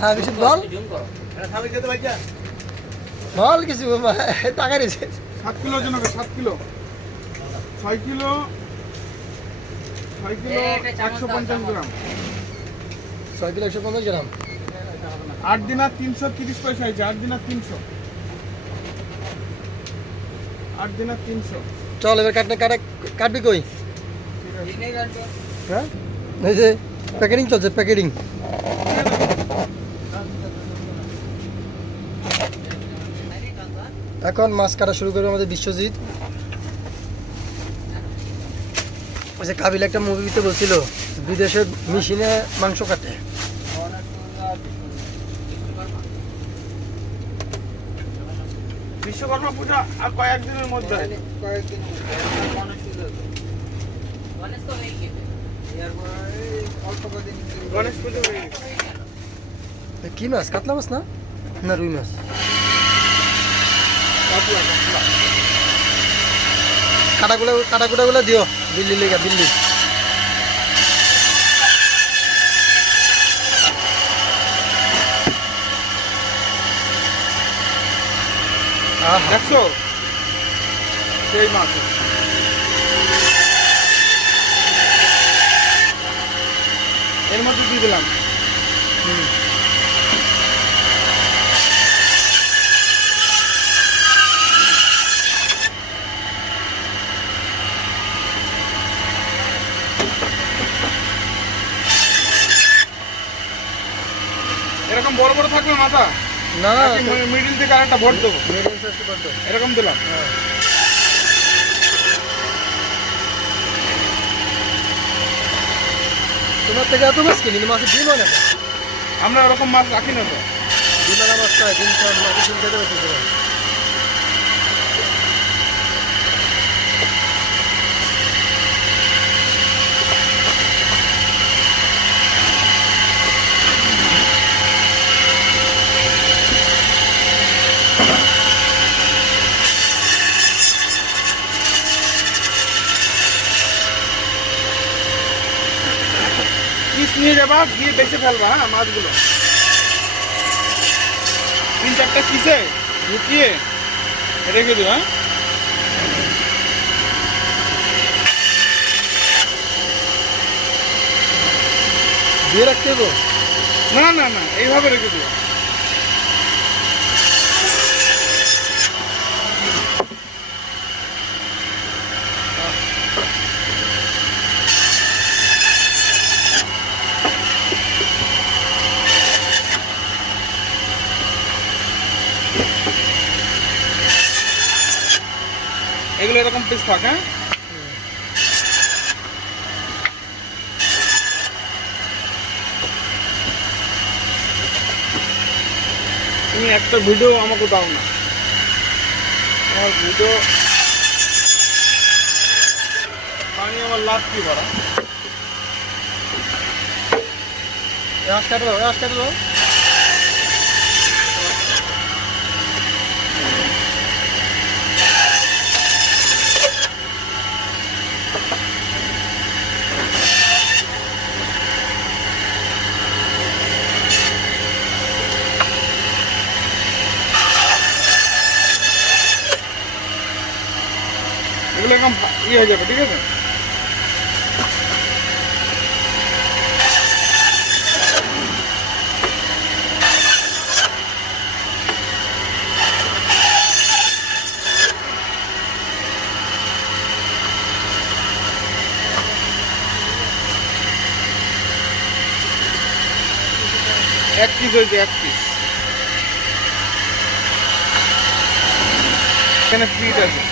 হ্যাঁ কিছু বল বল কিছু টাকা দিয়েছে 7 কিলো ওজন হবে 7 কিলো 6 কিলো 150 গ্রাম 6 কিলো 150 গ্রাম 8 দিনা 330 পয়সা হয়েছে 8 দিনা 300 8 দিনা 300 চল এবার কাটবি কই হ্যাঁ এই যে প্যাকেটিং চলছে প্যাকেটিং এখন মাছ কাটা শুরু করবে আমাদের বিশ্বজিৎ ওই যে কাবিল একটা মুভিতে বলছিল বিদেশের মেশিনে মাংস কাটে বিশ্বকর্মা পূজা আর কয়েকদিনের মধ্যে গণেশ পুজো কি মাছ কাতলা মাছ না না রুই মাছ কাটাকুটাগুলো দিও দিল্লি লেগা দিল্লি দেখছো সেই মাছ এর মধ্যে দিয়ে দিলাম এরকম বড় বড় থাকবে মাথা না না মিডিল থেকে আরেকটা ভোট দেবো এরকম দিলাম তোমার থেকে এত মাছ কিনি মাছের ডিম হয় না আমরা ওরকম মাছ রাখি না তো ডিমের মাছ খায় ডিম খাওয়া মাছের ডিম খেতে পারছি পিস নিয়ে যাবা গিয়ে বেঁচে ফেলবা হ্যাঁ মাছগুলো 3-4টা পিসে ঢুকিয়ে রেখে দিও হ্যাঁ দিয়ে রাখতে হবে না না না এইভাবে রেখে দিও এগুলো এরকম পিস থাক হ্যাঁ তুমি একটা ভিডিও আমাকে দাও না আমার ভিডিও পানি আমার লাভ কি করা কাটলো এগুলো একদম ইয়ে হয়ে যাবে ঠিক আছে এক পিস হয়েছে এক পিস এখানে ফিট আছে